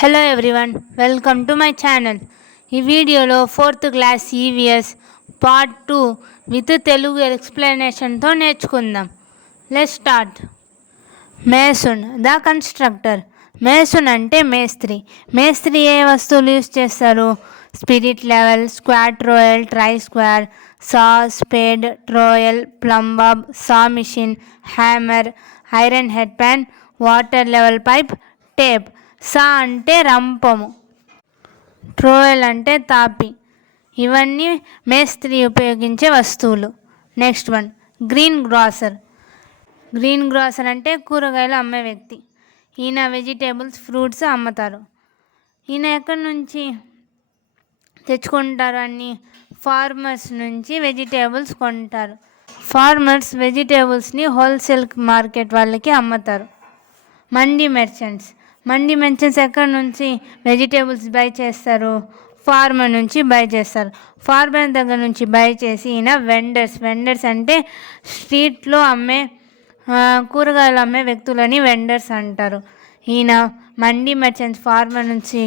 Hello everyone, welcome to my channel. ఈ వీడియోలో 4th class EVS part 2 with Telugu ఎక్స్ప్లెనేషన్తో నేర్చుకుందాం. Let's start. Mason the constructor. Mason అంటే మేస్త్రి. మేస్త్రి ఏ వస్తువులు యూజ్ చేస్తారు? Spirit level, squad trowel, try square, saw, spade, trowel, plumb bob, saw machine, hammer, iron head pan, water level pipe, tape. Saw అంటే రంపము, ట్రోయల్ అంటే తాపి. ఇవన్నీ మేస్త్రి ఉపయోగించే వస్తువులు. Next one, green grocer. Green grocer అంటే కూరగాయలు అమ్మే వ్యక్తి. ఈయన వెజిటేబుల్స్, ఫ్రూట్స్ అమ్ముతారు. ఈయన ఎక్కడి నుంచి తెచ్చుకుంటారు? అన్ని ఫార్మర్స్ నుంచి వెజిటేబుల్స్ కొంటారు. ఫార్మర్స్ వెజిటేబుల్స్ని హోల్సేల్ మార్కెట్ వాళ్ళకి అమ్ముతారు. మండీ మెర్చెంట్స్. మండీ మెర్చెంట్స్ ఎక్కడి నుంచి వెజిటేబుల్స్ బై చేస్తారు? ఫార్మర్ నుంచి బై చేస్తారు. ఫార్మర్ దగ్గర నుంచి బై చేసి ఈయన వెండర్స్. వెండర్స్ అంటే స్ట్రీట్లో అమ్మే కూరగాయలు అమ్మే వ్యక్తులని వెండర్స్ అంటారు. ఈయన మండీ మెర్చెంట్స్ ఫార్మర్ నుంచి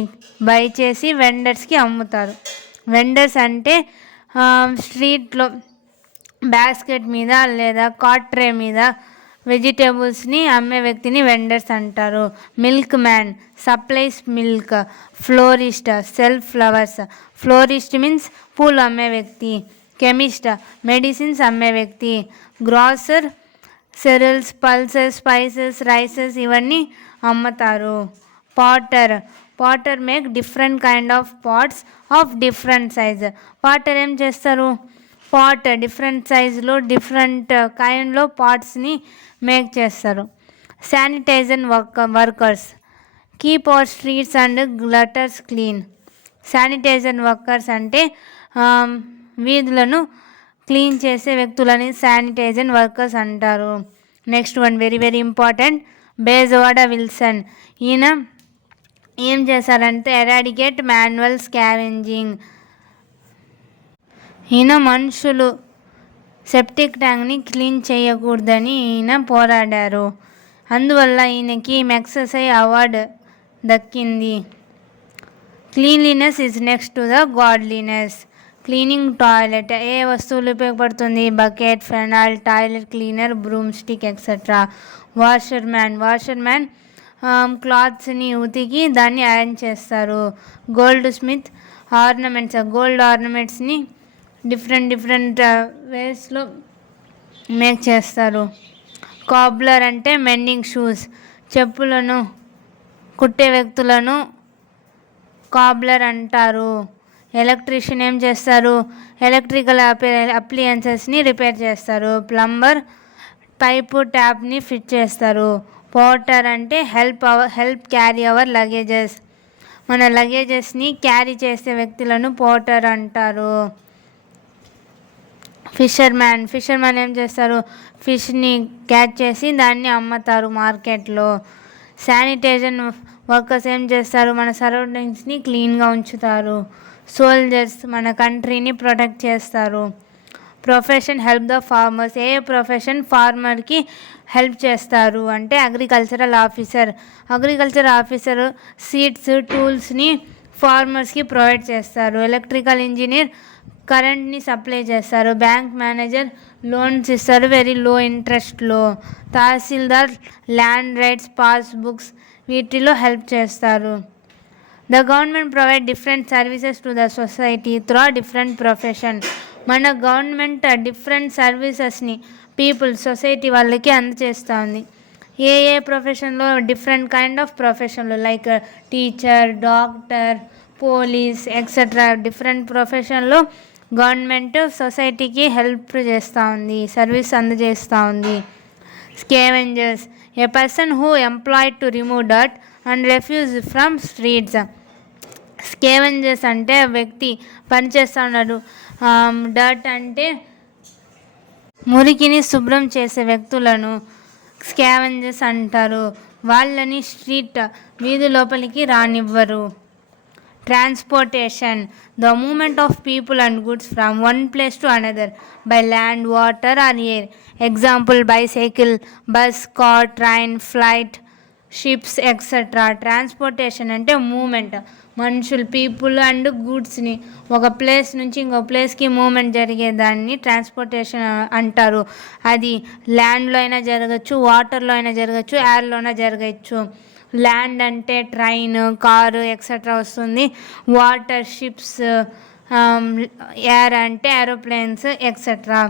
బై చేసి వెండర్స్కి అమ్ముతారు. వెండర్స్ అంటే స్ట్రీట్లో బాస్కెట్ మీద లేదా కాట్ ట్రే మీద వెజిటేబుల్స్ని అమ్మే వ్యక్తిని వెండర్స్ అంటారు. Milkman supplies milk. Florist sell flowers. Florist means పూలు అమ్మే వ్యక్తి. కెమిస్ట్ మెడిసిన్స్ అమ్మే వ్యక్తి. Grocer cereals, pulses, spices, rices ఇవన్నీ అమ్ముతారు. Potter. Potter make different kind of pots of different size. Potter ఏం చేస్తారు? పాట్ డిఫరెంట్ సైజులో డిఫరెంట్ కైండ్లో పాట్స్ని మేక్ చేస్తారు. Sanitiser workers keep our streets and gutters clean. Sanitiser workers అంటే వీధులను క్లీన్ చేసే వ్యక్తులని శానిటైజర్ వర్కర్స్ అంటారు. Next one, very very important, Bezwada Wilson. ఈయన ఏం చేశారంటే ఎరాడికేట్ మాన్యువల్ స్కావెంజింగ్. ఈయన మనుషులు సెప్టిక్ ట్యాంక్ని క్లీన్ చేయకూడదని ఈయన పోరాడారు. అందువల్ల ఈయనకి మెగ్సెసే అవార్డు దక్కింది. Cleanliness is next to the godliness. Cleaning toilet ఏ వస్తువులు ఉపయోగపడుతుంది? Bucket, phenol, toilet cleaner, broom stick etcetera. Washerman. Washerman క్లాత్స్ని ఉతికి దాన్ని ఐరన్ చేస్తారు. Goldsmith ornaments. గోల్డ్ ఆర్నమెంట్స్ని డిఫరెంట్ వేస్లో మేక్ చేస్తారు. కాబ్లర్ అంటే మెండింగ్ షూస్. చెప్పులను కుట్టే వ్యక్తులను కాబ్లర్ అంటారు. ఎలక్ట్రీషియన్ ఏం చేస్తారు? ఎలక్ట్రికల్ అప్లియన్సెస్ని రిపేర్ చేస్తారు. ప్లంబర్ పైపు ట్యాప్ని ఫిట్ చేస్తారు. పోర్టర్ అంటే హెల్ప్ క్యారీ అవర్ లగేజెస్. మన లగేజెస్ని క్యారీ చేసే వ్యక్తులను పోర్టర్ అంటారు. ఫిషర్మ్యాన్. ఫిషర్మ్యాన్ ఏం చేస్తారు? ఫిష్ని క్యాచ్ చేసి దాన్ని అమ్ముతారు మార్కెట్లో. శానిటైజర్ వర్కర్స్ ఏం చేస్తారు? మన సరౌండింగ్స్ని క్లీన్గా ఉంచుతారు. సోల్జర్స్ మన కంట్రీని ప్రొటెక్ట్ చేస్తారు. Profession help the farmers. ఏ ప్రొఫెషన్ ఫార్మర్కి హెల్ప్ చేస్తారు అంటే agricultural officer. Agriculture officer seeds, టూల్స్ని ఫార్మర్స్కి ప్రొవైడ్ చేస్తారు. ఎలక్ట్రికల్ ఇంజనీర్ కరెంట్ని సప్లై చేస్తారు. బ్యాంక్ మేనేజర్ లోన్స్ ఇస్తారు వెరీ లో ఇంట్రెస్ట్లో. తహసీల్దార్ ల్యాండ్ రైట్స్, పాస్బుక్స్ వీటిలో హెల్ప్ చేస్తారు. The government provide different services to the society through different profession. మన గవర్నమెంట్ డిఫరెంట్ సర్వీసెస్ని సొసైటీ వాళ్ళకి అందజేస్తుంది. ఏ ఏ ప్రొఫెషన్లో? Different kind of ప్రొఫెషన్లు like teacher, doctor, police etcetera. Different ప్రొఫెషన్లో గవర్నమెంట్ సొసైటీకి హెల్ప్ చేస్తూ ఉంది, సర్వీస్ అందజేస్తూ ఉంది. Scavengers a person who employed to remove dirt and refuse from streets. Scavengers అంటే వ్యక్తి పనిచేస్తూ ఉన్నాడు. డర్ట్ అంటే మురికిని శుభ్రం చేసే వ్యక్తులను స్కావెంజర్స్ అంటారు. వాళ్ళని వీధి లోపలికి రానివ్వరు. Transportation the movement of people and goods from one place to another by land, water or air. Example bicycle, bus, car, train, flight, ships etcetera. Transportation అంటే మూమెంట్, మనుషులు, పీపుల్ అండ్ గూడ్స్ని ఒక ప్లేస్ నుంచి ఇంకో ప్లేస్కి మూమెంట్ జరిగేదాన్ని ట్రాన్స్పోర్టేషన్ అంటారు. అది ల్యాండ్లో అయినా జరగచ్చు, వాటర్లో అయినా జరగచ్చు, ఎయిర్లోనే జరగచ్చు. ల్యాండ్ అంటే ట్రైన్, కారు ఎక్సెట్రా వస్తుంది. వాటర్ షిప్స్, ఎయిర్ అంటే aeroplanes etcetera.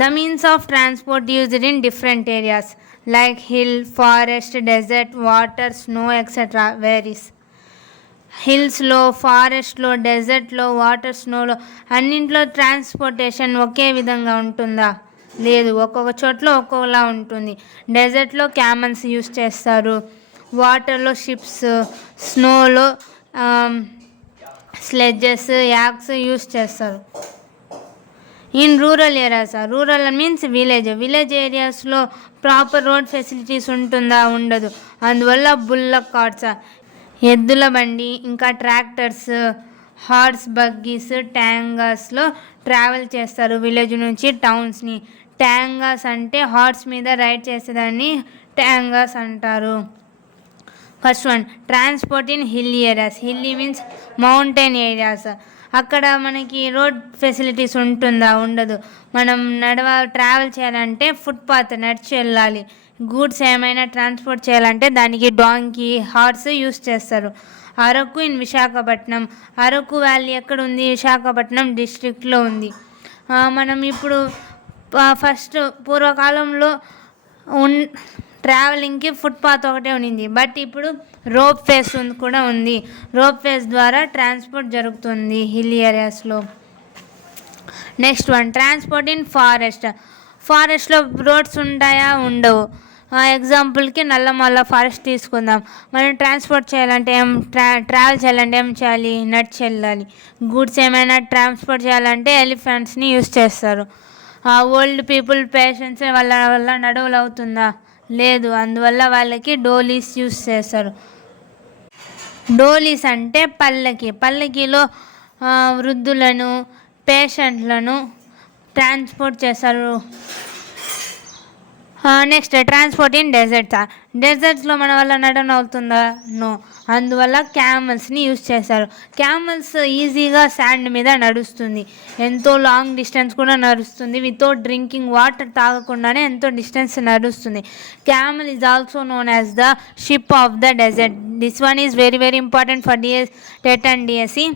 The means of transport used in different areas like hill, forest, desert, water, snow, etc. varies. హిల్స్లో, ఫారెస్ట్లో, డెజర్ట్లో, వాటర్, స్నోలో అన్నింట్లో ట్రాన్స్పోర్టేషన్ ఒకే విధంగా ఉంటుందా? లేదు, ఒక్కొక్క చోట్ల ఒక్కొక్కలా ఉంటుంది. డెజర్ట్లో క్యామల్స్ యూస్ చేస్తారు, వాటర్లో షిప్స్, స్నోలో స్లెడ్జెస్, యాక్స్ యూస్ చేస్తారు. In rural areas, rural means village ఏరియాస్లో ప్రాపర్ రోడ్ ఫెసిలిటీస్ ఉంటుందా? ఉండదు. అందువల్ల బుల్లక్ కార్ట్స్, ఎద్దుల బండి, ఇంకా ట్రాక్టర్స్, హార్స్ బగ్గీస్, ట్యాంగాస్లో ట్రావెల్ చేస్తారు విలేజ్ నుంచి టౌన్స్ని. ట్యాంగాస్ అంటే హార్స్ మీద రైడ్ చేసేదాన్ని ట్యాంగాస్ అంటారు. First one, transport in hilly areas. Hilly means mountain areas. అక్కడ మనకి రోడ్ ఫెసిలిటీస్ ఉంటుందా? ఉండదు. మనం ట్రావెల్ చేయాలంటే ఫుట్పాత్ నడిచి వెళ్ళాలి. గూడ్స్ ఏమైనా ట్రాన్స్పోర్ట్ చేయాలంటే దానికి డాంకీ, హార్స్ యూస్ చేస్తారు. అరకు ఇన్ విశాఖపట్నం. అరకు వ్యాలీ ఎక్కడ ఉంది? విశాఖపట్నం డిస్ట్రిక్ట్లో ఉంది. మనం ఇప్పుడు ఫస్ట్ పూర్వకాలంలో ట్రావెలింగ్కి ఫుట్పాత్ ఒకటే ఉండింది, బట్ ఇప్పుడు రోప్ వేస్ కూడా ఉంది. రోప్ వేస్ ద్వారా ట్రాన్స్పోర్ట్ జరుగుతుంది హిల్ ఏరియాస్లో. Next one, transport in forest. ఫారెస్ట్లో రోడ్స్ ఉంటాయా? ఉండవు. ఎగ్జాంపుల్కి నల్లమల్ల ఫారెస్ట్ తీసుకుందాం. మనం ట్రాన్స్పోర్ట్ చేయాలంటే ట్రావెల్ చేయాలంటే ఏం చేయాలి? నడిచి వెళ్ళాలి. గూడ్స్ ఏమైనా ట్రాన్స్పోర్ట్ చేయాలంటే ఎలిఫెంట్స్ని యూస్ చేస్తారు. ఓల్డ్ పీపుల్ పేషెంట్స్ వల్ల నడువులు అవుతుందా? లేదు. అందువల్ల వాళ్ళకి డోలీస్ యూస్ చేస్తారు. డోలీస్ అంటే పల్లకిలో వృద్ధులను, పేషెంట్లను ట్రాన్స్పోర్ట్ చేస్తారు. నెక్స్ట్, ట్రాన్స్పోర్ట్ ఇన్ డెజర్ట్స్లో మన వల్ల నడన అవుతుందా? నో. అందువల్ల క్యామల్స్ని యూస్ చేస్తారు. క్యామల్స్ ఈజీగా శాండ్ మీద నడుస్తుంది, ఎంతో లాంగ్ డిస్టెన్స్ కూడా నడుస్తుంది. వితౌట్ డ్రింకింగ్ వాటర్ తాగకుండానే ఎంతో డిస్టెన్స్ నడుస్తుంది. Camel is also known as the ship of the desert. This one is very very important for TET and DSC.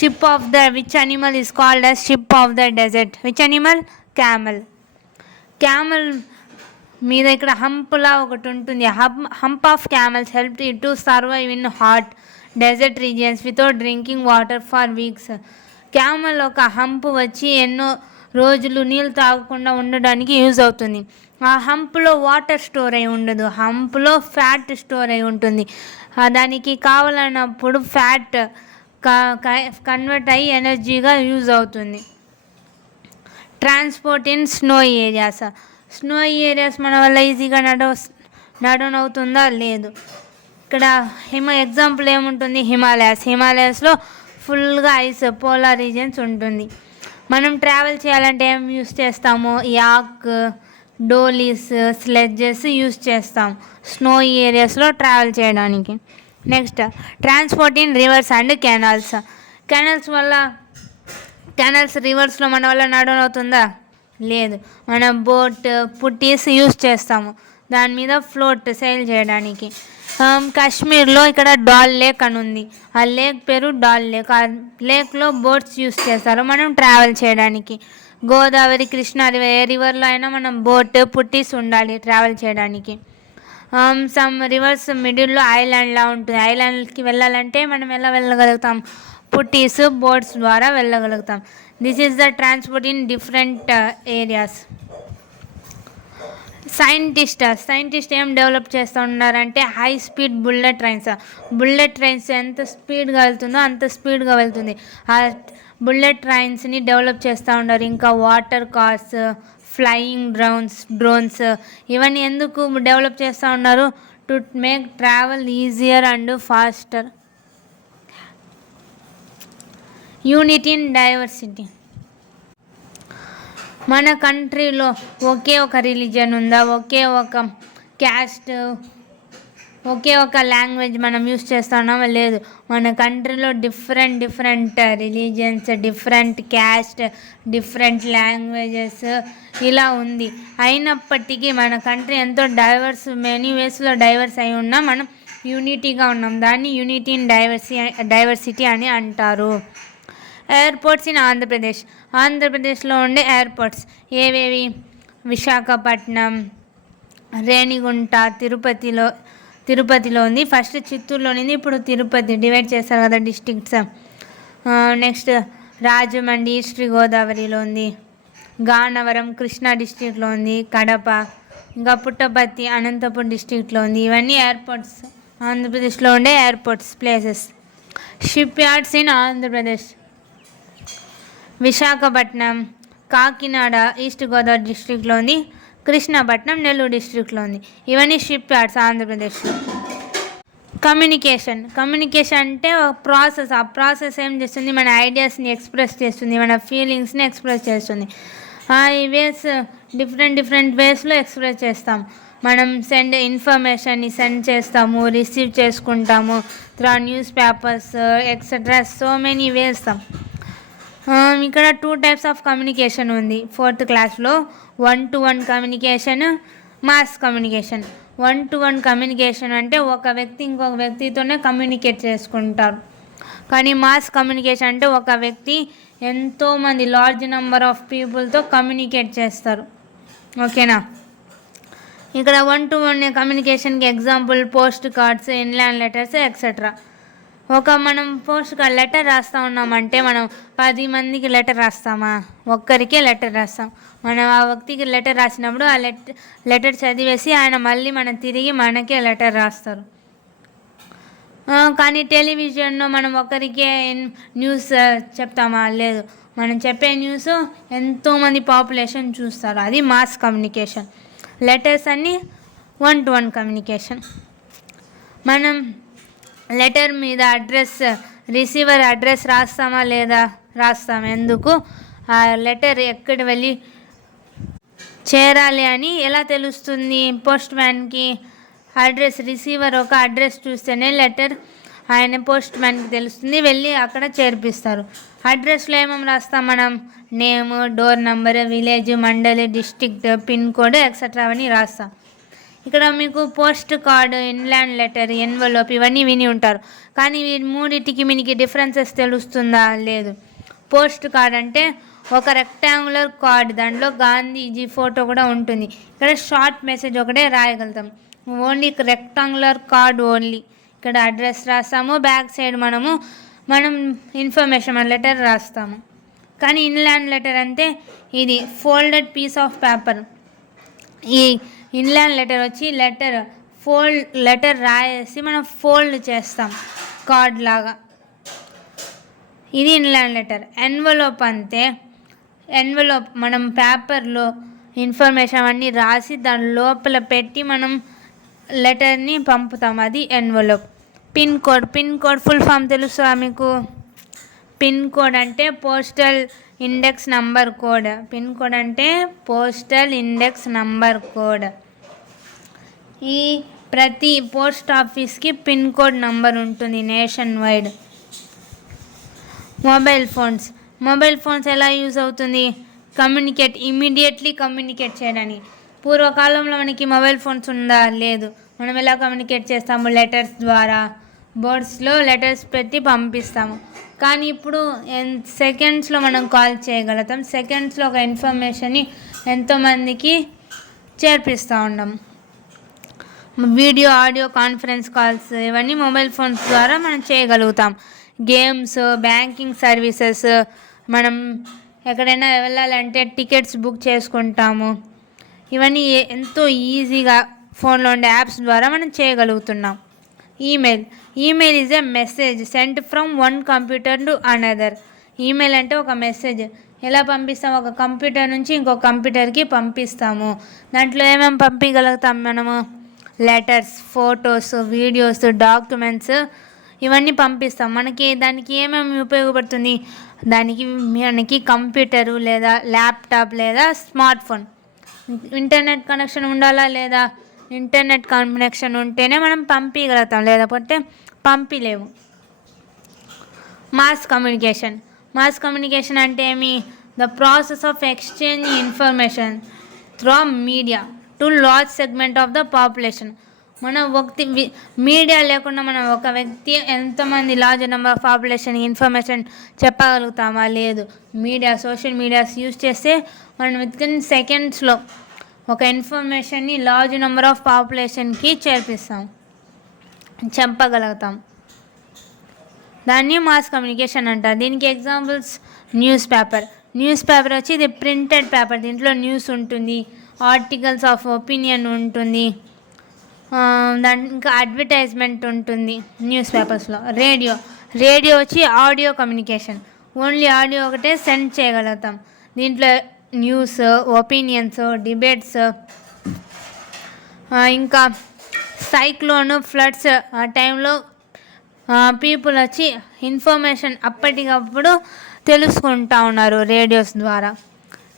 Ship of the which animal is called as ship of the desert? Which animal? Camel. Camel మీద ఇక్కడ హంప్లా ఒకటి ఉంటుంది. Hump of camels help to survive in hot desert regions without drinking water for weeks. Camel ఒక hump వచ్చి ఎన్నో రోజులు నీళ్ళు తాగకుండా ఉండడానికి యూజ్ అవుతుంది. ఆ హంప్లో వాటర్ స్టోర్ అయి ఉండదు, హంప్లో ఫ్యాట్ స్టోర్ అయి ఉంటుంది. దానికి కావాలన్నప్పుడు ఫ్యాట్ కన్వర్ట్ అయ్యి ఎనర్జీగా యూజ్ అవుతుంది. Transport in snow areas. Snow areas మన వల్ల ఈజీగా నడవనవుతుందా? లేదు. ఇక్కడ ఎగ్జాంపుల్ ఏముంటుంది? హిమాలయాస్లో ఫుల్గా ఐస్, పోలార్ రీజియన్స్ ఉంటుంది. మనం ట్రావెల్ చేయాలంటే ఏం యూస్ చేస్తాము? యాక్, డోలీస్, స్లెడ్జెస్ యూస్ చేస్తాం స్నో ఏరియాస్లో ట్రావెల్ చేయడానికి. Next, transport in reverse and canals. Canals రివర్స్లో మన వల్ల నడవనవుతుందా? లేదు. మనం బోట్, పుట్టీస్ యూస్ చేస్తాము దాని మీద ఫ్లోట్ సైల్ చేయడానికి. కాశ్మీర్లో ఇక్కడ డాల్ లేక్ అని ఉంది. ఆ లేక్ పేరు డాల్ లేక్. ఆ లేక్లో బోట్స్ యూస్ చేస్తారు మనం ట్రావెల్ చేయడానికి. గోదావరి, కృష్ణా రివర్, ఏ రివర్లో అయినా మనం బోట్, పుట్టీస్ ఉండాలి ట్రావెల్ చేయడానికి. సమ్ రివర్స్ మిడిల్లో ఐలాండ్లా ఉంటుంది. ఐలాండ్కి వెళ్ళాలంటే మనం ఎలా వెళ్ళగలుగుతాం? పుట్టీస్, బోట్స్ ద్వారా వెళ్ళగలుగుతాం. This is the transport in different areas. Scientist ఏం డెవలప్ చేస్తూ ఉన్నారంటే హై స్పీడ్ బుల్లెట్ ట్రైన్స్ ఎంత స్పీడ్గా వెళ్తుందో అంత స్పీడ్గా వెళ్తుంది. ఆ బుల్లెట్ ట్రైన్స్ని డెవలప్ చేస్తూ ఉన్నారు. ఇంకా వాటర్ కార్స్, ఫ్లయింగ్ డ్రోన్స్ ఇవన్నీ ఎందుకు డెవలప్ చేస్తూ ఉన్నారు? To make travel easier and faster. Unity in diversity. మన కంట్రీలో ఒకే ఒక రిలీజియన్ ఉందా? ఒకే ఒక క్యాస్ట్ ఒకే ఒక లాంగ్వేజ్ మనం యూస్ చేస్తున్నామా లేదు, మన కంట్రీలో different religions, different caste, different languages ఇలా ఉంది. అయినప్పటికీ మన కంట్రీ ఎంతో డైవర్స్, మెనీ వేస్లో డైవర్స్ అయి ఉన్నా మనం యూనిటీగా ఉన్నాం. దాన్ని యూనిటీ ఇన్ డైవర్సిటీ అని అంటారు. ఎయిర్పోర్ట్స్ ఇన్ ఆంధ్రప్రదేశ్లో ఉండే ఎయిర్పోర్ట్స్ ఏవేవి? విశాఖపట్నం, రేణిగుంట, తిరుపతిలో ఉంది. ఫస్ట్ చిత్తూరులో ఉంది, ఇప్పుడు తిరుపతి డివైడ్ చేస్తారు కదా డిస్ట్రిక్ట్స్. నెక్స్ట్ రాజమండ్రి ఈస్ట్ గోదావరిలో ఉంది. గానవరం కృష్ణా డిస్ట్రిక్ట్లో ఉంది. కడప, ఇంకా పుట్టపర్తి అనంతపురం డిస్ట్రిక్ట్లో ఉంది. ఇవన్నీ ఎయిర్పోర్ట్స్, ఆంధ్రప్రదేశ్లో ఉండే airports places. Ship yards in Andhra Pradesh Visakhapatnam, Kakinada east Godavari డిస్ట్రిక్ట్లో ఉంది. కృష్ణపట్నం నెల్లూరు డిస్ట్రిక్ట్లో ఉంది. ఇవన్నీ షిప్ యార్డ్స్ ఆంధ్రప్రదేశ్లో. కమ్యూనికేషన్ అంటే ఒక ప్రాసెస్. ఆ ప్రాసెస్ ఏం చేస్తుంది? మన ఐడియాస్ని ఎక్స్ప్రెస్ చేస్తుంది, మన ఫీలింగ్స్ని ఎక్స్ప్రెస్ చేస్తుంది. ఈ వేస్ డిఫరెంట్ వేస్లో ఎక్స్ప్రెస్ చేస్తాం. మనం ఇన్ఫర్మేషన్ని సెండ్ చేస్తాము, రిసీవ్ చేసుకుంటాము through news papers etcetera, so many ways. ఇక్కడ 2 టైప్స్ ఆఫ్ కమ్యూనికేషన్ ఉంది 4th క్లాస్లో. 1-to-1 communication, mass communication. 1-to-1 communication అంటే ఒక వ్యక్తి ఇంకొక వ్యక్తితోనే కమ్యూనికేట్ చేసుకుంటారు. కానీ మాస్ కమ్యూనికేషన్ అంటే ఒక వ్యక్తి ఎంతోమంది లార్జ్ నెంబర్ ఆఫ్ పీపుల్తో కమ్యూనికేట్ చేస్తారు. ఓకేనా? ఇక్కడ 1-to-1 కమ్యూనికేషన్కి example postcards, inland letters etcetera. మనం పోస్ట్ కార్డ్ లెటర్ రాస్తూ ఉన్నామంటే మనం 10 మందికి లెటర్ రాస్తామా? ఒక్కరికే లెటర్ రాస్తాం. మనం ఆ వ్యక్తికి లెటర్ రాసినప్పుడు ఆ లెటర్ చదివేసి ఆయన మళ్ళీ తిరిగి మనకే లెటర్ రాస్తారు. కానీ టెలివిజన్లో మనం ఒకరికే న్యూస్ చెప్తామా? లేదు. మనం చెప్పే న్యూస్ ఎంతోమంది పాపులేషన్ చూస్తారు. అది మాస్ కమ్యూనికేషన్. లెటర్స్ అన్నీ 1-to-1 కమ్యూనికేషన్. మనం లెటర్ మీద రిసీవర్ అడ్రస్ రాస్తామా లేదా? రాస్తాం. ఎందుకు? ఆ లెటర్ ఎక్కడ వెళ్ళి చేరాలి అని ఎలా తెలుస్తుంది? పోస్ట్ మ్యాన్కి రిసీవర్ ఒక అడ్రస్ చూస్తేనే లెటర్ ఆయన పోస్ట్ మ్యాన్కి తెలుస్తుంది, వెళ్ళి అక్కడ చేర్పిస్తారు. అడ్రస్లో ఏమేమి రాస్తాం మనం? నేమ్, డోర్ నెంబర్, విలేజ్, మండలి, డిస్ట్రిక్ట్, పిన్ కోడ్ ఎక్సెట్రా అవన్నీ రాస్తాం. ఇక్కడ మీకు post card, inland letter, envelope ఇవన్నీ విని ఉంటారు. కానీ వీటి మూడింటికి మీకు డిఫరెన్సెస్ తెలుస్తుందా? లేదు. పోస్ట్ కార్డ్ అంటే ఒక రెక్టాంగులర్ కార్డ్, దాంట్లో గాంధీజీ ఫోటో కూడా ఉంటుంది. ఇక్కడ షార్ట్ మెసేజ్ ఒకటే రాయగలుగుతాం. Only rectangular card only. ఇక్కడ అడ్రస్ రాస్తాము, బ్యాక్ సైడ్ మనం ఇన్ఫర్మేషన్ మన లెటర్ రాస్తాము. కానీ ఇన్లాండ్ లెటర్ అంటే ఇది ఫోల్డెడ్ పీస్ ఆఫ్ పేపర్. ఈ ఇన్లాండ్ లెటర్ వచ్చి లెటర్ రాయేసి మనం ఫోల్డ్ చేస్తాం కార్డ్ లాగా. ఇది ఇన్లాండ్ లెటర్. ఎన్వలప్ అంటే మనం పేపర్లో ఇన్ఫర్మేషన్ అన్నీ రాసి దాని లోపల పెట్టి మనం లెటర్ని పంపుతాం. అది envelope. Pin code full form తెలుసా మీకు? పిన్ కోడ్ అంటే postal index number code. Pin code అంటే పోస్టల్ ఇండెక్స్ నంబర్ కోడ్. ఈ ప్రతి పోస్ట్ ఆఫీస్కి పిన్ కోడ్ నంబర్ ఉంటుంది నేషన్ వైడ్. మొబైల్ ఫోన్స్ ఎలా యూజ్ అవుతుంది? ఇమీడియట్లీ కమ్యూనికేట్ చేయడానికి. పూర్వకాలంలో మనకి మొబైల్ ఫోన్స్ ఉందా? లేదు. మనం ఎలా కమ్యూనికేట్ చేస్తాము? లెటర్స్ ద్వారా. బోర్డ్స్లో లెటర్స్ పెట్టి పంపిస్తాము. కానీ ఇప్పుడు సెకండ్స్లో మనం కాల్ చేయగలుగుతాం. సెకండ్స్లో ఒక ఇన్ఫర్మేషన్ని ఎంతోమందికి చేర్పిస్తూ ఉన్నాం. వీడియో, ఆడియో కాన్ఫరెన్స్ కాల్స్ ఇవన్నీ మొబైల్ ఫోన్స్ ద్వారా మనం చేయగలుగుతాం. గేమ్స్, బ్యాంకింగ్ సర్వీసెస్, మనం ఎక్కడైనా వెళ్ళాలంటే టికెట్స్ బుక్ చేసుకుంటాము. ఇవన్నీ ఎంతో ఈజీగా ఫోన్లో ఉండే యాప్స్ ద్వారా మనం చేయగలుగుతున్నాం. Email is a message sent from one computer to another. Email అంటే ఒక మెసేజ్ ఎలా పంపిస్తాము? ఒక కంప్యూటర్ నుంచి ఇంకో కంప్యూటర్కి పంపిస్తాము. దాంట్లో ఏమేమి పంపించగలుగుతాం మనము? లెటర్స్, ఫొటోస్, వీడియోస్, డాక్యుమెంట్స్ ఇవన్నీ పంపిస్తాం. దానికి ఏమేమి ఉపయోగపడుతుంది? మనకి కంప్యూటరు లేదా ల్యాప్టాప్ లేదా స్మార్ట్ ఫోన్, ఇంటర్నెట్ కనెక్షన్ ఉండాలా లేదా? ఇంటర్నెట్ కనెక్షన్ ఉంటేనే మనం పంపించగలుగుతాం, లేకపోతే పంపించలేము. మాస్ కమ్యూనికేషన్ అంటే ఏమి? The process of exchange information through media to large segment of the population. మనం మీడియా లేకుండా మనం ఒక వ్యక్తి ఎంతమంది large number of population information చెప్పగలుగుతామా? లేదు. సోషల్ మీడియాస్ యూజ్ చేస్తే మనం వితిన్ సెకండ్స్లో ఒక ఇన్ఫర్మేషన్ని లార్జ్ నెంబర్ ఆఫ్ పాపులేషన్కి చెప్పగలుగుతాం. దాన్ని మాస్ కమ్యూనికేషన్ అంటారు. దీనికి ఎగ్జాంపుల్స్ న్యూస్ పేపర్ వచ్చి ఇది ప్రింటెడ్ పేపర్. దీంట్లో న్యూస్ ఉంటుంది, ఆర్టికల్స్ ఆఫ్ ఒపీనియన్ ఉంటుంది, ఇంకా అడ్వర్టైజ్మెంట్ ఉంటుంది న్యూస్ పేపర్స్లో. రేడియో వచ్చి ఆడియో కమ్యూనికేషన్. ఓన్లీ ఆడియో ఒకటే సెండ్ చేయగలుగుతాం. దీంట్లో న్యూస్, ఒపీనియన్స్, డిబేట్స్, ఇంకా సైక్లోన్, ఫ్లడ్స్ ఆ టైంలో పీపుల్ వచ్చి ఇన్ఫర్మేషన్ అప్పటికప్పుడు తెలుసుకుంటా ఉన్నారు రేడియోస్ ద్వారా.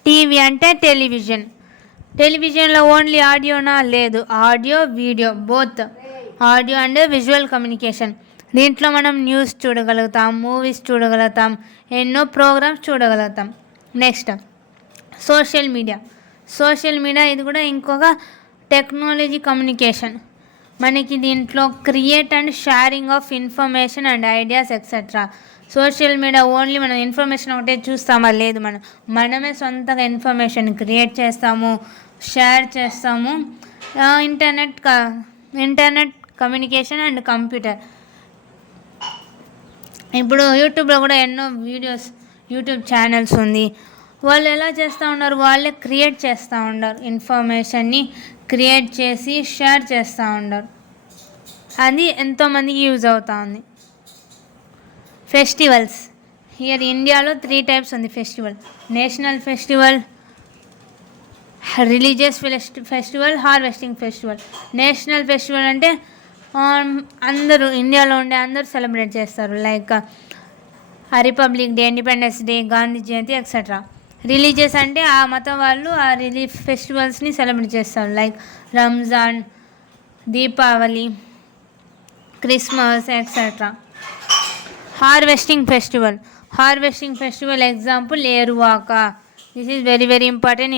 టీవీ అంటే టెలివిజన్లో ఓన్లీ ఆడియోనా? లేదు. Audio, video both. Audio and visual communication. దీంట్లో మనం న్యూస్ చూడగలుగుతాం, మూవీస్ చూడగలుగుతాం, ఎన్నో ప్రోగ్రామ్స్ చూడగలుగుతాం. నెక్స్ట్ సోషల్ మీడియా ఇది కూడా ఇంకొక టెక్నాలజీ కమ్యూనికేషన్. మనకి దీంట్లో create and sharing of information and ideas etcetera. Social media only మనం ఇన్ఫర్మేషన్ ఒకటే చూస్తామా? లేదు. మనమే సొంతగా ఇన్ఫర్మేషన్ క్రియేట్ చేస్తాము, షేర్ చేస్తాము. Internet communication and computer. ఇప్పుడు యూట్యూబ్లో కూడా ఎన్నో యూట్యూబ్ ఛానల్స్ ఉంది. వాళ్ళు ఎలా చేస్తూ ఉన్నారు? వాళ్ళే క్రియేట్ చేస్తూ ఉన్నారు, ఇన్ఫర్మేషన్ని క్రియేట్ చేసి షేర్ చేస్తూ ఉన్నారు. అది ఎంతోమందికి యూజ్ అవుతూ ఉంది. ఫెస్టివల్స్. ఇండియాలో 3 టైప్స్ ఉంది festival. National festival, religious festival, harvesting festival. National festival అంటే అందరూ ఇండియాలో ఉండే అందరూ సెలబ్రేట్ చేస్తారు. Like republic day, independence day, Gandhi Jayanti etcetera. Religious అంటే ఆ మతం వాళ్ళు ఆ ఫెస్టివల్స్ని సెలబ్రేట్ చేస్తారు. Like Ramzan, Deepavali, Christmas etcetera. Harvesting festival example Eruvaka. This is very very important.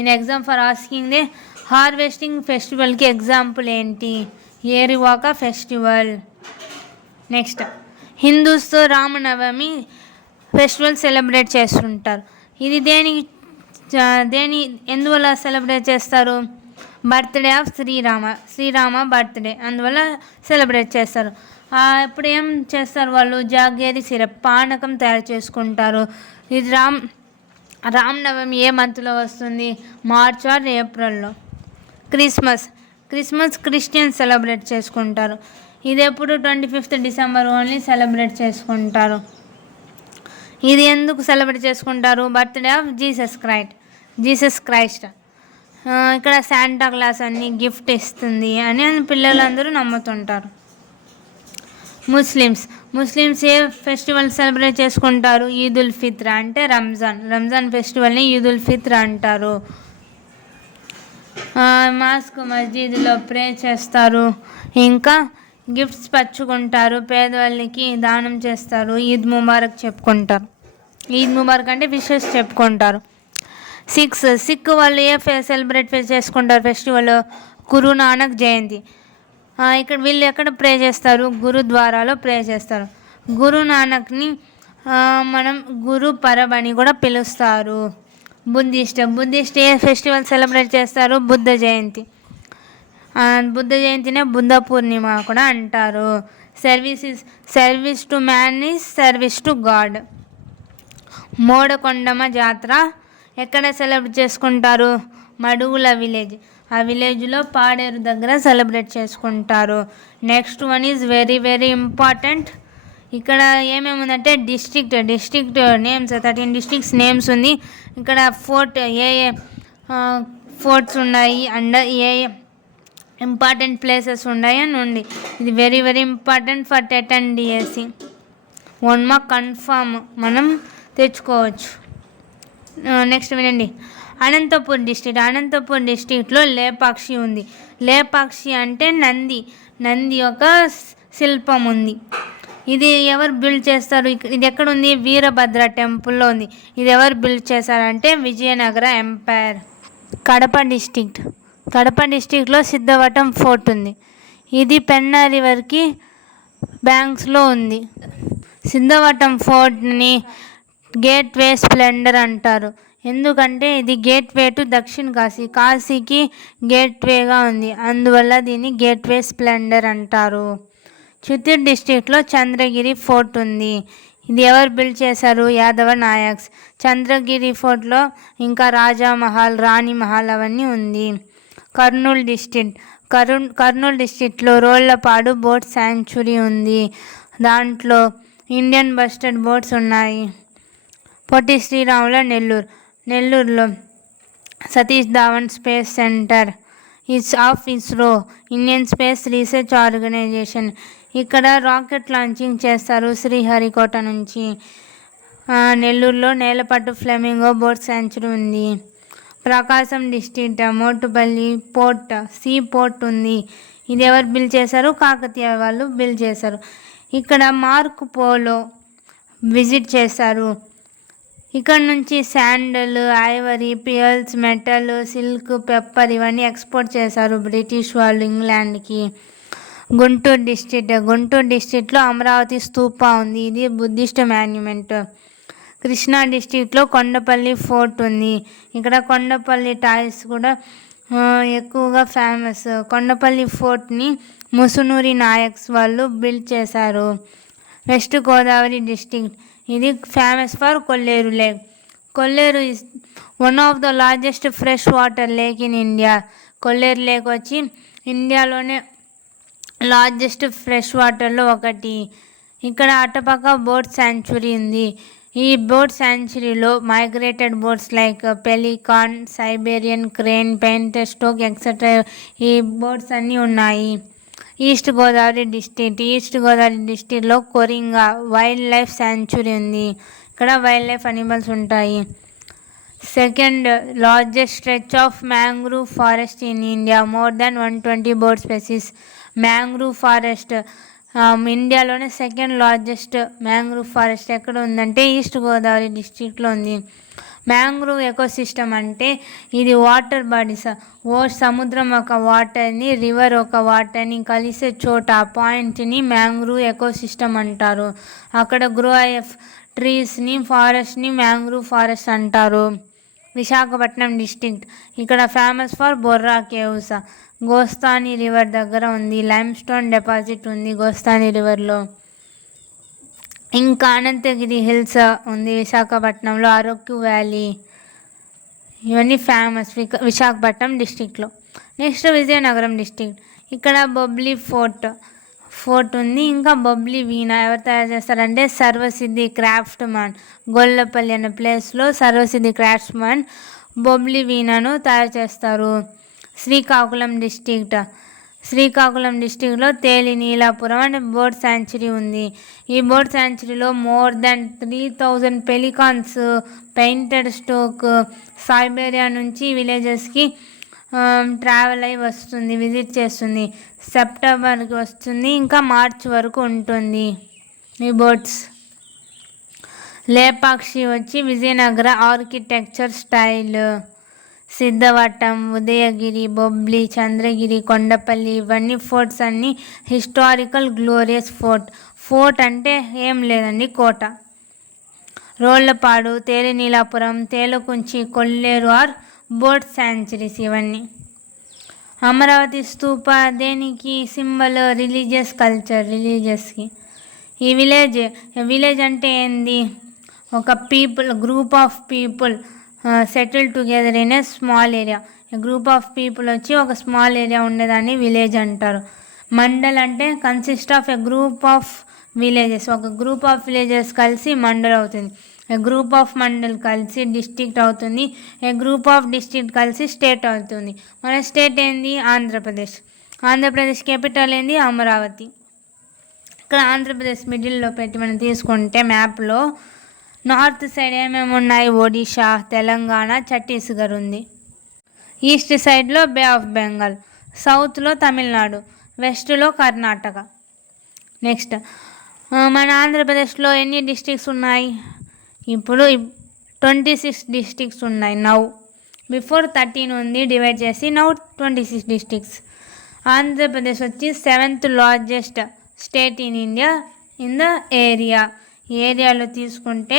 In exam for asking they harvesting ఫెస్టివల్కి ఎగ్జాంపుల్ ఏంటి? Eruvaka festival. Next Hindus Ramanavami festival celebrate చేస్తుంటారు. ఇది ఎందువల్ల సెలబ్రేట్ చేస్తారు? బర్త్డే ఆఫ్ శ్రీరామ బర్త్డే, అందువల్ల సెలబ్రేట్ చేస్తారు. ఇప్పుడు ఏం చేస్తారు వాళ్ళు? జాగేరి సిరప్, పానకం తయారు చేసుకుంటారు. ఇది రామనవమి ఏ మంత్లో వస్తుంది? మార్చ్ ఆర్ ఏప్రిల్లో. క్రిస్మస్ క్రిస్టియన్స్ సెలబ్రేట్ చేసుకుంటారు. ఇది ఎప్పుడు? 25th డిసెంబర్ ఓన్లీ సెలబ్రేట్ చేసుకుంటారు. ఇది ఎందుకు సెలబ్రేట్ చేసుకుంటారు? Birthday of Jesus Christ. ఇక్కడ శాంటా క్లాస్ అన్ని గిఫ్ట్ ఇస్తుంది అని పిల్లలందరూ నమ్ముతుంటారు. ముస్లిమ్స్ ఏ ఫెస్టివల్ సెలబ్రేట్ చేసుకుంటారు? ఈద్ ఉల్ ఫిత్ర్ అంటే రంజాన్ ఫెస్టివల్ని ఈద్ ఉల్ ఫిత్ర్ అంటారు. మస్జిద్లో ప్రే చేస్తారు, ఇంకా గిఫ్ట్స్ పంచుకుంటారు, పేదవాళ్ళకి దానం చేస్తారు, ఈద్ ముబారక్ చెప్పుకుంటారు. ఈద్ ముబారక్ అంటే విషెస్ చెప్పుకుంటారు. సిక్ వాళ్ళు ఏ సెలబ్రేట్ చేసుకుంటారు ఫెస్టివల్? గురు నానక్ జయంతి. ఇక్కడ వీళ్ళు ఎక్కడ ప్రే చేస్తారు? గురుద్వారాలో ప్రే చేస్తారు. గురు నానక్ని మనం గురు పరబ్ అని కూడా పిలుస్తారు. బుద్ధిస్ట్ ఏ ఫెస్టివల్ సెలబ్రేట్ చేస్తారు? బుద్ధ జయంతినే బుద్ధ పూర్ణిమ కూడా అంటారు. Service to man is service to God. Modakondamma జాతర ఎక్కడ సెలబ్రేట్ చేసుకుంటారు? మడుగుల విలేజ్. ఆ విలేజ్లో పాడేరు దగ్గర సెలబ్రేట్ చేసుకుంటారు. Next one is very very important. ఇక్కడ ఏమేమి ఉందంటే డిస్ట్రిక్ట్ నేమ్స్, 13 డిస్ట్రిక్ట్స్ నేమ్స్ ఉంది. ఇక్కడ ఏ ఫోర్ట్స్ ఉన్నాయి అండ్ ఏ ఇంపార్టెంట్ ప్లేసెస్ ఉన్నాయి అని ఉంది. ఇది very very important for TET and DSC. 1 mark confirm మనం తెచ్చుకోవచ్చు. నెక్స్ట్ వినండి. అనంతపూర్ డిస్ట్రిక్ట్లో లేపాక్షి ఉంది. లేపాక్షి అంటే నంది ఒక శిల్పం ఉంది. ఇది ఎవరు బిల్డ్ చేస్తారు? ఇది ఎక్కడ ఉంది? వీరభద్ర టెంపుల్లో ఉంది. ఇది ఎవరు బిల్డ్ చేశారంటే విజయనగర ఎంపైర్. కడప డిస్ట్రిక్ట్లో సిద్ధవటం ఫోర్ట్ ఉంది. ఇది పెన్నా రివర్కి బ్యాంక్స్లో ఉంది. సిద్ధవటం ఫోర్ట్ని గేట్వే స్ప్లెండర్ అంటారు. ఎందుకంటే ఇది గేట్వే టు దక్షిణ కాశీకి గేట్వేగా ఉంది. అందువల్ల దీన్ని గేట్వే స్ప్లెండర్ అంటారు. చిత్తూరు డిస్ట్రిక్ట్లో చంద్రగిరి ఫోర్ట్ ఉంది. ఇది ఎవరు బిల్డ్ చేశారు? యాదవ నాయక్స్. చంద్రగిరి ఫోర్ట్లో ఇంకా రాజా మహల్, రాణి మహల్ అవన్నీ ఉంది. కర్నూలు డిస్ట్రిక్ట్లో రోళ్లపాడు బోట్ శాంక్చురీ ఉంది. దాంట్లో ఇండియన్ బస్టర్డ్ బోట్స్ ఉన్నాయి. పొట్టి శ్రీరాముల నెల్లూరులో Satish Dhawan space centre ISRO Indian space research organisation. ఇక్కడ రాకెట్ లాంచింగ్ చేస్తారు శ్రీహరికోట నుంచి. నెల్లూరులో నేలపట్టు ఫ్లెమింగో బోట్ శాంక్చురీ ఉంది. Prakasam district Motupalli sea port ఉంది. ఇది ఎవరు బిల్డ్ చేశారు? కాకతీయ వాళ్ళు బిల్డ్ చేశారు. ఇక్కడ మార్క్ పోలో విజిట్ చేశారు. ఇక్కడ నుంచి sandal, ivory, pearls, metal, silk, pepper ఇవన్నీ ఎక్స్పోర్ట్ చేశారు బ్రిటిష్ వాళ్ళు ఇంగ్లాండ్కి. గుంటూరు డిస్ట్రిక్ట్లో అమరావతి స్తూప ఉంది. ఇది బుద్ధిస్ట్ మాన్యుమెంట్. కృష్ణా డిస్ట్రిక్ట్లో కొండపల్లి ఫోర్ట్ ఉంది. ఇక్కడ కొండపల్లి టాయ్స్ కూడా ఎక్కువగా ఫేమస్. కొండపల్లి ఫోర్ట్ని ముసునూరి నాయక్స్ వాళ్ళు బిల్డ్ చేశారు. వెస్ట్ గోదావరి డిస్ట్రిక్ట్ ఇది famous for Kolleru lake. Kolleru is one of the largest fresh water lake in India. Kolleru lake వచ్చి ఇండియాలోనే లార్జెస్ట్ ఫ్రెష్ వాటర్లో ఒకటి. ఇక్కడ అటుపక్క బోట్ శాంక్చురీ ఉంది. ఈ బోట్ శాంక్చురీలో migrated birds like pelican, Siberian crane, painted stork etcetera ఈ బోట్స్ అన్నీ ఉన్నాయి. ఈస్ట్ గోదావరి డిస్ట్రిక్ట్లో కొరింగా వైల్డ్ లైఫ్ శాంక్చురీ ఉంది. ఇక్కడ వైల్డ్ లైఫ్ అనిమల్స్ ఉంటాయి. Second largest stretch of mangrove forest in India, more than 120 bird species. Mangrove forest ఇండియాలోనే second largest mangrove forest ఎక్కడ ఉందంటే ఈస్ట్ గోదావరి డిస్ట్రిక్ట్లో ఉంది. మ్యాంగ్రూవ్ ఎకోసిస్టమ్ అంటే ఇది వాటర్ బాడీస్, సముద్రం ఒక వాటర్ని, రివర్ ఒక వాటర్ని కలిసే చోట ఆ పాయింట్ని మ్యాంగ్రూవ్ ఎకోసిస్టమ్ అంటారు. అక్కడ గ్రో అయ్యే ట్రీస్ని, ఫారెస్ట్ని మ్యాంగ్రూవ్ ఫారెస్ట్ అంటారు. విశాఖపట్నం డిస్ట్రిక్ట్ ఇక్కడ famous for Borra caves. Gosthani river దగ్గర ఉంది. లైమ్స్టోన్ డిపాజిట్ ఉంది గోస్తాని రివర్లో. ఇంకా అనంతగిరి హిల్స్ ఉంది విశాఖపట్నంలో. అరకు వ్యాలీ ఇవన్నీ ఫేమస్ విశాఖపట్నం డిస్ట్రిక్ట్లో. Next Vizianagaram district. ఇక్కడ బొబ్లీ ఫోర్ట్ ఉంది. ఇంకా బొబ్లీ వీణ ఎవరు తయారు చేస్తారంటే సర్వసిద్ధి క్రాఫ్ట్ మ్యాన్. గొల్లపల్లి అనే ప్లేస్లో సర్వసిద్ధి క్రాఫ్ట్స్ మ్యాన్ బొబ్లీ వీణను తయారు చేస్తారు. శ్రీకాకుళం డిస్ట్రిక్ట్లో తేలి నీలాపురం అనే బోట్ శాంక్చురీ ఉంది. ఈ బోట్ శాంక్చురీలో more than 3000 pelicans, painted stork Siberia నుంచి విలేజెస్కి ట్రావెల్ అయి వస్తుంది, విజిట్ చేస్తుంది. సెప్టెంబర్కి వస్తుంది, ఇంకా మార్చ్ వరకు ఉంటుంది ఈ బోట్స్. లేపాక్షి వచ్చి విజయనగర ఆర్కిటెక్చర్ స్టైల్. సిద్ధవటం, ఉదయగిరి, బొబ్లీ, చంద్రగిరి, కొండపల్లి ఇవన్నీ ఫోర్ట్స్ అన్నీ హిస్టారికల్ గ్లోరియస్ ఫోర్ట్ అంటే ఏం లేదండి, కోట. రోళ్లపాడు, తేలినీలాపురం, తేలకుంచి, కొల్లేరు ఆర్ బోట్ శాంక్చురీస్ ఇవన్నీ. అమరావతి స్తూప దేనికి సింబల్? Religious culture, రిలీజియస్కి. ఈ విలేజ్ అంటే ఏంది? ఒక group of people settle together in a small area. Group of people వచ్చి ఒక స్మాల్ ఏరియా ఉండేదాన్ని విలేజ్ అంటారు. మండల్ అంటే consist of a group of villages. ఒక గ్రూప్ ఆఫ్ విలేజెస్ కలిసి మండల్ అవుతుంది. ఏ గ్రూప్ ఆఫ్ మండల్ కలిసి డిస్ట్రిక్ట్ అవుతుంది. ఏ గ్రూప్ ఆఫ్ డిస్ట్రిక్ట్ కలిసి స్టేట్ అవుతుంది. మన స్టేట్ ఏంది? ఆంధ్రప్రదేశ్ క్యాపిటల్ ఏంది? అమరావతి. ఇక్కడ ఆంధ్రప్రదేశ్ మిడిల్లో పెట్టి మనం తీసుకుంటే మ్యాప్లో నార్త్ సైడ్ ఏమేమి ఉన్నాయి? ఒడిషా, తెలంగాణ, ఛత్తీస్గఢ్ ఉంది. ఈస్ట్ సైడ్లో బే ఆఫ్ బెంగాల్, సౌత్లో తమిళనాడు, వెస్ట్లో కర్ణాటక. నెక్స్ట్ మన ఆంధ్రప్రదేశ్లో ఎన్ని డిస్ట్రిక్ట్స్ ఉన్నాయి? ఇప్పుడు 26 డిస్ట్రిక్ట్స్ ఉన్నాయి నౌ. బిఫోర్ 13 ఉంది, డివైడ్ చేసి నౌ 26 డిస్ట్రిక్ట్స్. ఆంధ్రప్రదేశ్ వచ్చి 7th largest state in India in the ఏరియాలో తీసుకుంటే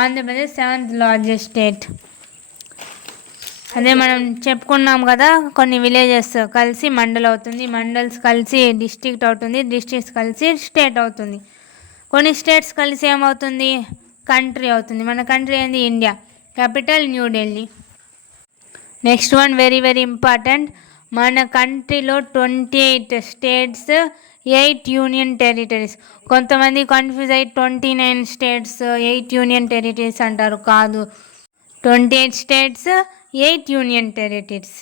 ఆంధ్రప్రదేశ్ 7th లార్జెస్ట్ స్టేట్. అదే మనం చెప్పుకున్నాం కదా, కొన్ని విలేజెస్ కలిసి మండల్ అవుతుంది, మండల్స్ కలిసి డిస్ట్రిక్ట్ అవుతుంది, డిస్ట్రిక్ట్స్ కలిసి స్టేట్ అవుతుంది, కొన్ని స్టేట్స్ కలిసి ఏమవుతుంది? కంట్రీ అవుతుంది. మన కంట్రీ ఏంది? India. Capital New Delhi. Next one very very important. మన కంట్రీలో 28 స్టేట్స్, 8 యూనియన్ టెరిటరీస్. కొంతమంది కన్ఫ్యూజ్ అయ్యి 29 స్టేట్స్ 8 యూనియన్ టెరిటరీస్ అంటారు. కాదు, 28 states, 8 union territories.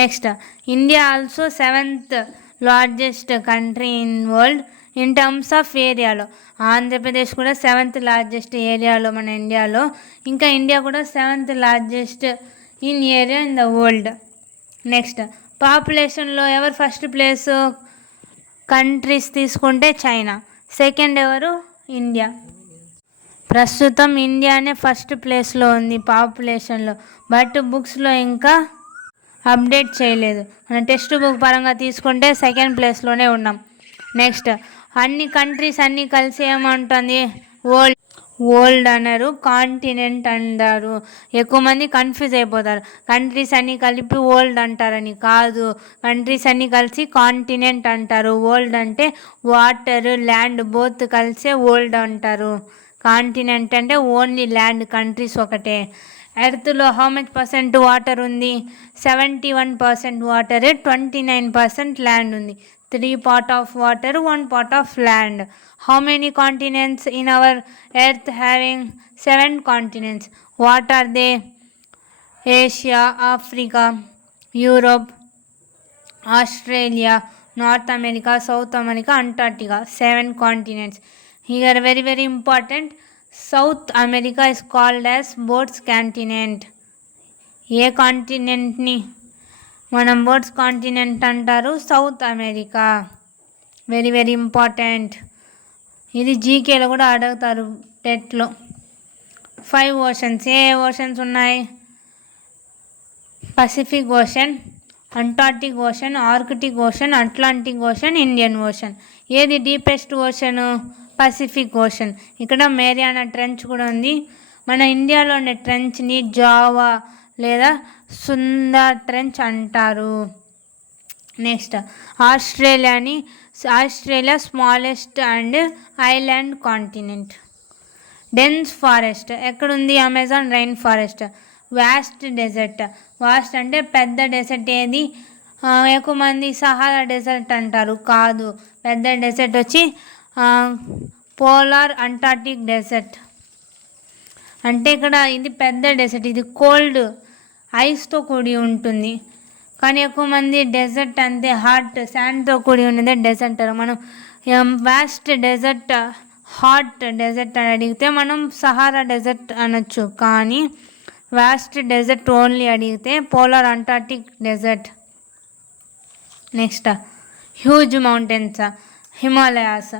Next India also 7th largest country in world in terms of ఏరియాలో. ఆంధ్రప్రదేశ్ కూడా 7th లార్జెస్ట్ ఏరియాలో మన ఇండియాలో. ఇంకా ఇండియా కూడా 7th largest in area in the world. Next పాపులేషన్లో ఎవరు ఫస్ట్ ప్లేసు? కంట్రీస్ తీసుకుంటే చైనా, సెకండ్ ఎవరు? ఇండియా. ప్రస్తుతం ఇండియానే ఫస్ట్ ప్లేస్లో ఉంది పాపులేషన్లో, బట్ బుక్స్లో ఇంకా అప్డేట్ చేయలేదు. మన టెక్స్ట్ బుక్ పరంగా తీసుకుంటే సెకండ్ ప్లేస్లోనే ఉన్నాం. నెక్స్ట్ అన్ని కంట్రీస్ అన్నీ కలిసి ఏమంటుంది? వరల్డ్ అన్నారు, కాంటినెంట్ అంటారు. ఎక్కువ మంది కన్ఫ్యూజ్ అయిపోతారు, కంట్రీస్ అన్నీ కలిపి వరల్డ్ అంటారని. కాదు, కంట్రీస్ అన్నీ కలిసి కాంటినెంట్ అంటారు. వరల్డ్ అంటే వాటర్, ల్యాండ్ బోత్ కలిసే వరల్డ్ అంటారు. కాంటినెంట్ అంటే ఓన్లీ ల్యాండ్, కంట్రీస్ ఒకటే. ఎర్త్లో హౌ మచ్ పర్సెంట్ వాటర్ ఉంది? 71% వాటర్, 29% ల్యాండ్ ఉంది. 3 part of water, 1 part of land. How many continents in our earth having? 7 continents. What are they? Asia, Africa, Europe, Australia, North America, South America, Antarctica. 7 continents. Here very very important. South America is called as Bot's continent. ఏ కాంటినెంట్ని మనం బోట్స్ continent అంటారు? South America. Very very important. ఇది జీకేలో కూడా అడుగుతారు టెట్లో. 5 ఓషన్స్. ఏ ఓషన్స్ ఉన్నాయి? Pacific ocean, Antarctic ocean, Arctic ocean, Atlantic ocean, Indian ocean. ఏది డీపెస్ట్ ఓషను? Pacific ocean. ఇక్కడ మేరియానా ట్రెంచ్ కూడా ఉంది. మన ఇండియాలో ఉండే ట్రెంచ్ని జావా లేదా సుందర్ ట్రెంచ్ అంటారు. Next Australia smallest and island continent. Dense forest ఎక్కడుంది? Amazon rain forest. Vast desert. Vast అంటే పెద్ద డెజర్ట్ ఏది? ఎక్కువ మంది సహారా డెజర్ట్ అంటారు. కాదు, పెద్ద డెజర్ట్ వచ్చి పోలార్ అంటార్టిక్ డెజర్ట్. అంటే ఇక్కడ ఇది పెద్ద డెజర్ట్, ఇది కోల్డ్ ఐస్తో కూడి ఉంటుంది. కానీ ఎక్కువ మంది డెజర్ట్ అంతే హాట్ శాండ్తో కూడి ఉన్నదే డెజర్ట్ అంటారు. మనం వాస్ట్ డెజర్ట్, హాట్ డెజర్ట్ అని అడిగితే మనం సహారా డెజర్ట్ అనొచ్చు. కానీ వాస్ట్ డెజర్ట్ ఓన్లీ అడిగితే polar Antarctic desert. Next huge mountains, Himalayas.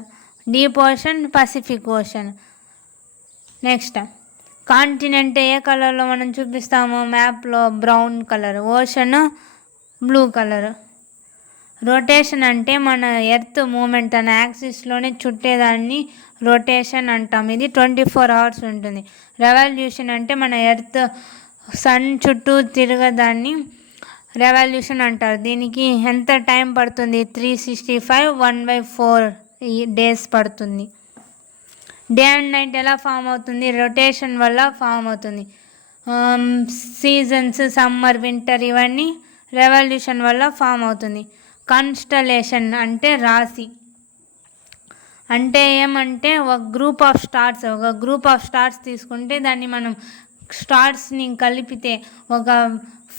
Deep ocean, Pacific ocean. Next continent ఏ కలర్లో మనం చూపిస్తాము? మ్యాప్లో brown colour, ocean blue colour. Rotation అంటే మన ఎర్త్ మూమెంట్ తన యాక్సిస్లోనే చుట్టేదాన్ని రొటేషన్ అంటాం. ఇది 24 hours ఉంటుంది. రెవల్యూషన్ అంటే మన ఎర్త్ సన్ చుట్టూ తిరగదాన్ని రెవల్యూషన్ అంటారు. దీనికి ఎంత టైం పడుతుంది? 365 1/4 days పడుతుంది. డే అండ్ నైట్ ఎలా ఫామ్ అవుతుంది? రొటేషన్ వల్ల ఫామ్ అవుతుంది. సీజన్స్ సమ్మర్ వింటర్ ఇవన్నీ రెవల్యూషన్ వల్ల ఫామ్ అవుతుంది. కాన్స్టలేషన్ అంటే రాశి. అంటే ఏమంటే ఒక గ్రూప్ ఆఫ్ స్టార్స్ తీసుకుంటే దాన్ని మనం స్టార్స్ని కలిపితే ఒక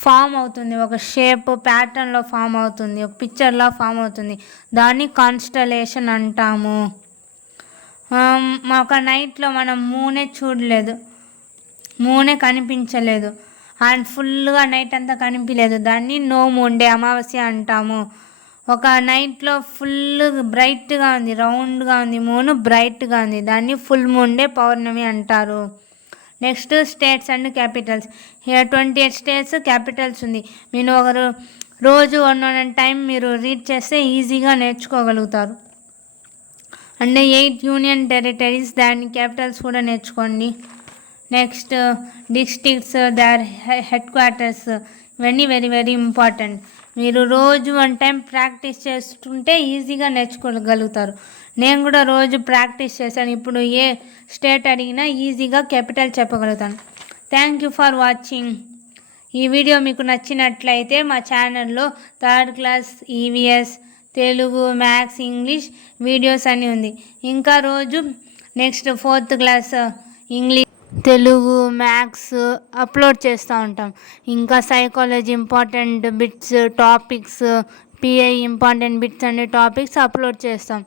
ఫామ్ అవుతుంది, ఒక షేప్ ప్యాటర్న్లో ఫామ్ అవుతుంది, ఒక పిక్చర్లా ఫామ్ అవుతుంది. దాన్ని కాన్స్టలేషన్ అంటాము. ఒక నైట్లో మనం మూనే చూడలేదు, మూనే కనిపించలేదు అండ్ ఫుల్గా నైట్ అంతా కనిపించలేదు, దాన్ని నో మూన్ డే అమావాస్య అంటాము. ఒక నైట్లో ఫుల్ బ్రైట్గా ఉంది, రౌండ్గా ఉంది, మూన్ బ్రైట్గా ఉంది, దాన్ని ఫుల్ మూన్ డే పౌర్ణమి అంటారు. Next states and Capitals. Here 28 states Capitals ఉంది. మీరు ఒకరు రోజు 1 టైం మీరు రీడ్ చేస్తే ఈజీగా నేర్చుకోగలుగుతారు. అండ్ 8 యూనియన్ టెరిటరీస్, దాని క్యాపిటల్స్ కూడా నేర్చుకోండి. Next districts, their headquarters, ఇవన్నీ వెరీ వెరీ ఇంపార్టెంట్. మీరు రోజు 1 టైం ప్రాక్టీస్ చేస్తుంటే ఈజీగా నేర్చుకోగలుగుతారు. నేను కూడా రోజు ప్రాక్టీస్ చేశాను. ఇప్పుడు ఏ స్టేట్ అడిగినా ఈజీగా క్యాపిటల్ చెప్పగలుగుతాను. Thank you for watching. ఈ వీడియో మీకు నచ్చినట్లయితే మా ఛానల్లో 3rd class EVS, Telugu, maths, English videos అన్నీ ఉంది. ఇంకా రోజు next 4th class English, Telugu, maths upload చేస్తూ ఉంటాం. ఇంకా psychology important bits, topics, PI important bits అనే టాపిక్స్ అప్లోడ్ చేస్తాం.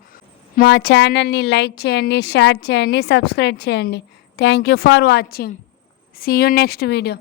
మా ఛానల్ని లైక్ చేయండి, షేర్ చేయండి, సబ్స్క్రైబ్ చేయండి. Thank you for watching. See you next video.